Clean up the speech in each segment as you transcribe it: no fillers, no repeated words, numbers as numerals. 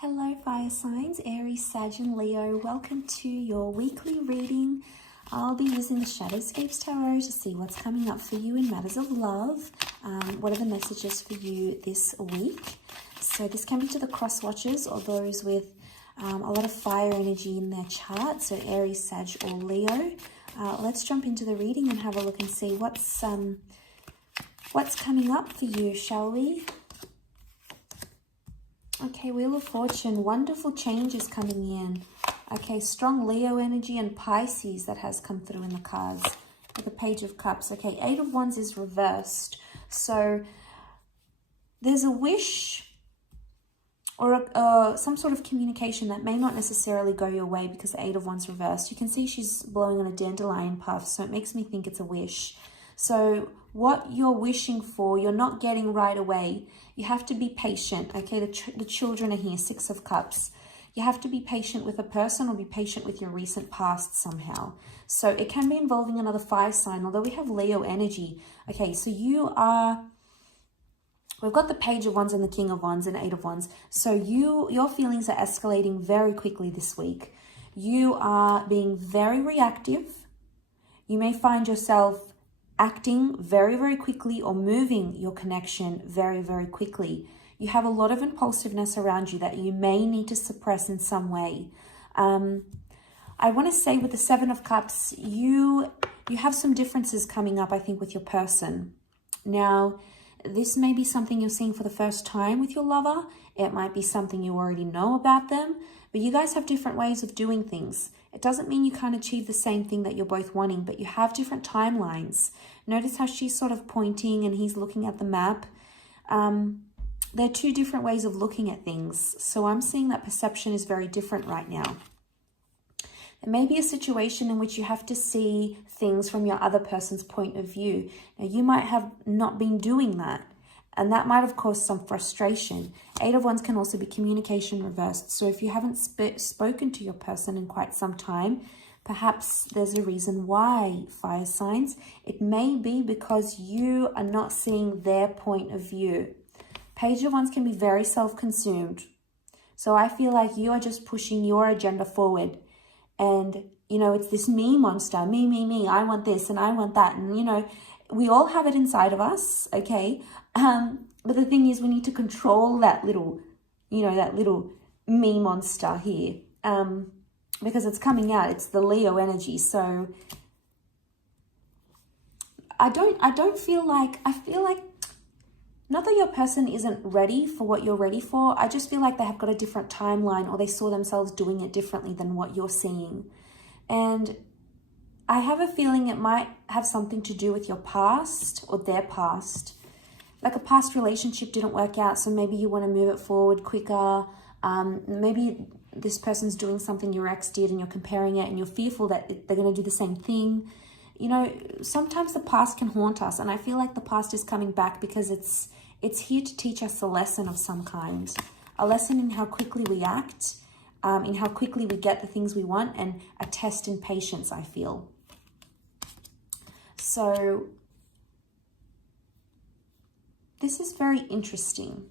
Hello fire signs, Aries, Sag and Leo. Welcome to your weekly reading. I'll be using the Shadowscapes Tarot to see what's coming up for you in matters of love. What are the messages for you this week? So this can be to the cross watchers or those with a lot of fire energy in their chart. So Aries, Sag or Leo. Let's jump into the reading and have a look and see what's coming up for you, shall we? Okay, Wheel of Fortune, wonderful changes coming in. Okay, strong Leo energy and Pisces that has come through in the cards. With the Page of Cups. Okay, Eight of Wands is reversed. So there's a wish or some sort of communication that may not necessarily go your way because the Eight of Wands reversed. You can see she's blowing on a dandelion puff, so it makes me think it's a wish. So what you're wishing for, you're not getting right away. You have to be patient, okay? The children are here, Six of Cups. You have to be patient with a person or be patient with your recent past somehow. So it can be involving another fire sign, although we have Leo energy. Okay, so we've got the Page of Wands and the King of Wands and Eight of Wands. So your feelings are escalating very quickly this week. You are being very reactive. You may find yourself acting very, very quickly or moving your connection very, very quickly. You have a lot of impulsiveness around you that you may need to suppress in some way. I want to say with the Seven of Cups, you have some differences coming up, I think, with your person. Now, this may be something you're seeing for the first time with your lover. It might be something you already know about them, but you guys have different ways of doing things. It doesn't mean you can't achieve the same thing that you're both wanting, but you have different timelines. Notice how she's sort of pointing and he's looking at the map. They're two different ways of looking at things. So I'm seeing that perception is very different right now. There may be a situation in which you have to see things from your other person's point of view. Now, you might have not been doing that, and that might have caused some frustration. Eight of Wands can also be communication reversed. So if you haven't spoken to your person in quite some time, perhaps there's a reason why, fire signs. It may be because you are not seeing their point of view. Page of Wands can be very self-consumed. So I feel like you are just pushing your agenda forward. And, you know, it's this me monster, me, I want this and I want that. And, you know, we all have it inside of us, okay? But the thing is, we need to control that little, you know, that little me monster here. Because it's coming out, it's the Leo energy. So I feel like, not that your person isn't ready for what you're ready for. I just feel like they have got a different timeline or they saw themselves doing it differently than what you're seeing. And I have a feeling it might have something to do with your past or their past. Like a past relationship didn't work out, so maybe you want to move it forward quicker. Maybe this person's doing something your ex did and you're comparing it and you're fearful that they're going to do the same thing. You know, sometimes the past can haunt us, and I feel like the past is coming back because it's here to teach us a lesson of some kind. A lesson in how quickly we act, in how quickly we get the things we want, and a test in patience, I feel. So this is very interesting.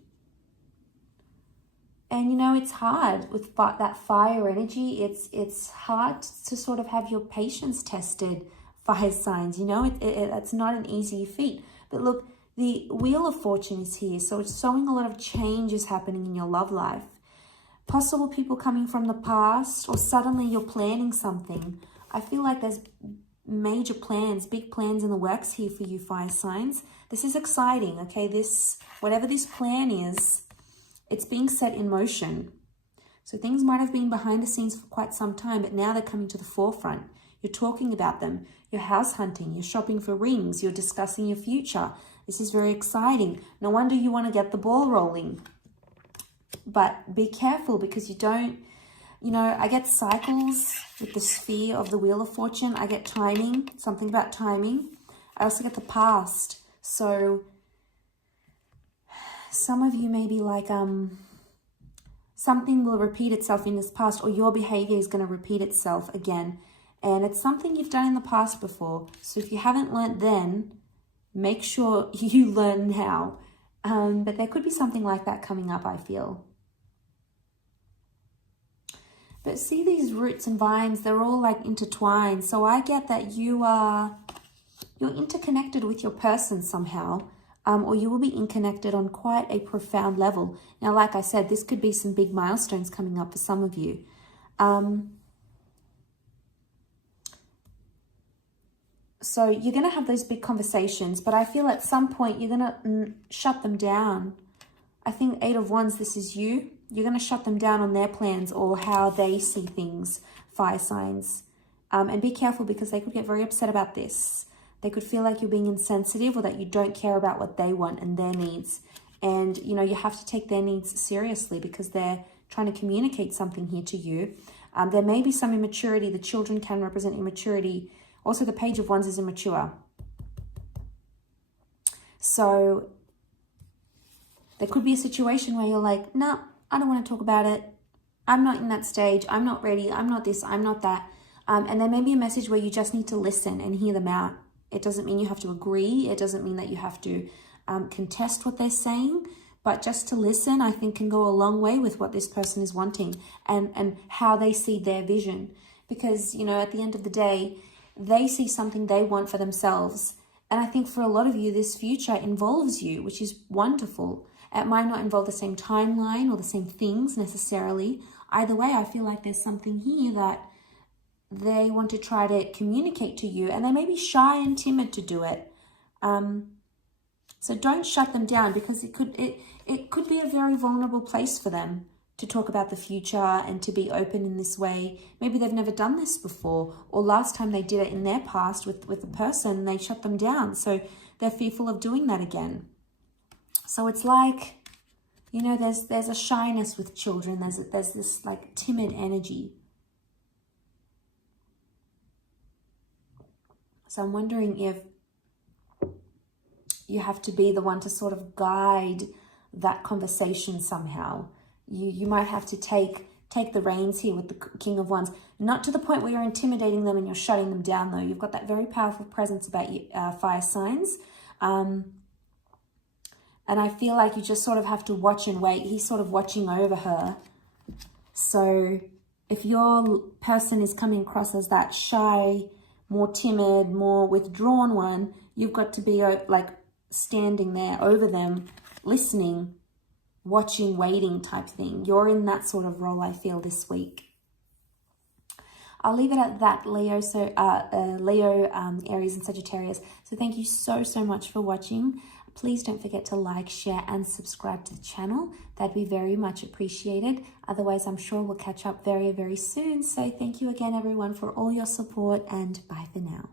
And, you know, it's hard with that fire energy. It's hard to sort of have your patience tested, fire signs. You know, it's not an easy feat. But look, the Wheel of Fortune is here. So it's showing a lot of changes happening in your love life. Possible people coming from the past, or suddenly you're planning something. I feel like there's major plans, big plans in the works here for you, fire signs. This is exciting, okay? Whatever this plan is, it's being set in motion. So things might have been behind the scenes for quite some time, but now they're coming to the forefront. You're talking about them. You're house hunting. You're shopping for rings. You're discussing your future. This is very exciting. No wonder you want to get the ball rolling. But be careful because you don't, you know, I get cycles with the sphere of the Wheel of Fortune. I get timing, something about timing. I also get the past. So some of you may be like, something will repeat itself in this past, or your behavior is going to repeat itself again. And it's something you've done in the past before. So if you haven't learned then, make sure you learn now. But there could be something like that coming up, I feel. But see these roots and vines, they're all like intertwined. So I get that you're interconnected with your person somehow, or you will be connected on quite a profound level. Now, like I said, this could be some big milestones coming up for some of you. So you're going to have those big conversations, but I feel at some point you're going to shut them down. I think 8 of Wands, this is you. You're going to shut them down on their plans or how they see things, fire signs. And be careful because they could get very upset about this. They could feel like you're being insensitive or that you don't care about what they want and their needs. And, you know, you have to take their needs seriously because they're trying to communicate something here to you. There may be some immaturity. The children can represent immaturity. Also, the Page of Wands is immature. So there could be a situation where you're like, no, I don't want to talk about it. I'm not in that stage. I'm not ready. I'm not this. I'm not that. And there may be a message where you just need to listen and hear them out. It doesn't mean you have to agree. It doesn't mean that you have to contest what they're saying. But just to listen, I think, can go a long way with what this person is wanting and how they see their vision. Because, you know, at the end of the day, they see something they want for themselves. And I think for a lot of you, this future involves you, which is wonderful. It might not involve the same timeline or the same things necessarily. Either way, I feel like there's something here that they want to try to communicate to you, and they may be shy and timid to do it. So don't shut them down because it could be a very vulnerable place for them to talk about the future and to be open in this way. Maybe they've never done this before, or last time they did it in their past with a person, they shut them down. So they're fearful of doing that again. So it's like, you know, there's a shyness with children. There's this like timid energy. So I'm wondering if you have to be the one to sort of guide that conversation somehow. You might have to take the reins here with the King of Wands. Not to the point where you're intimidating them and you're shutting them down, though. You've got that very powerful presence about you, fire signs. And I feel like you just sort of have to watch and wait. He's sort of watching over her. So if your person is coming across as that shy, more timid, more withdrawn one, you've got to be like standing there over them, listening, watching, waiting type thing. You're in that sort of role, I feel, this week. I'll leave it at that, Leo. So Leo, Aries and Sagittarius. So thank you so much for watching. Please don't forget to like, share and subscribe to the channel. That'd be very much appreciated. Otherwise, I'm sure we'll catch up very soon. So thank you again, everyone, for all your support, and bye for now.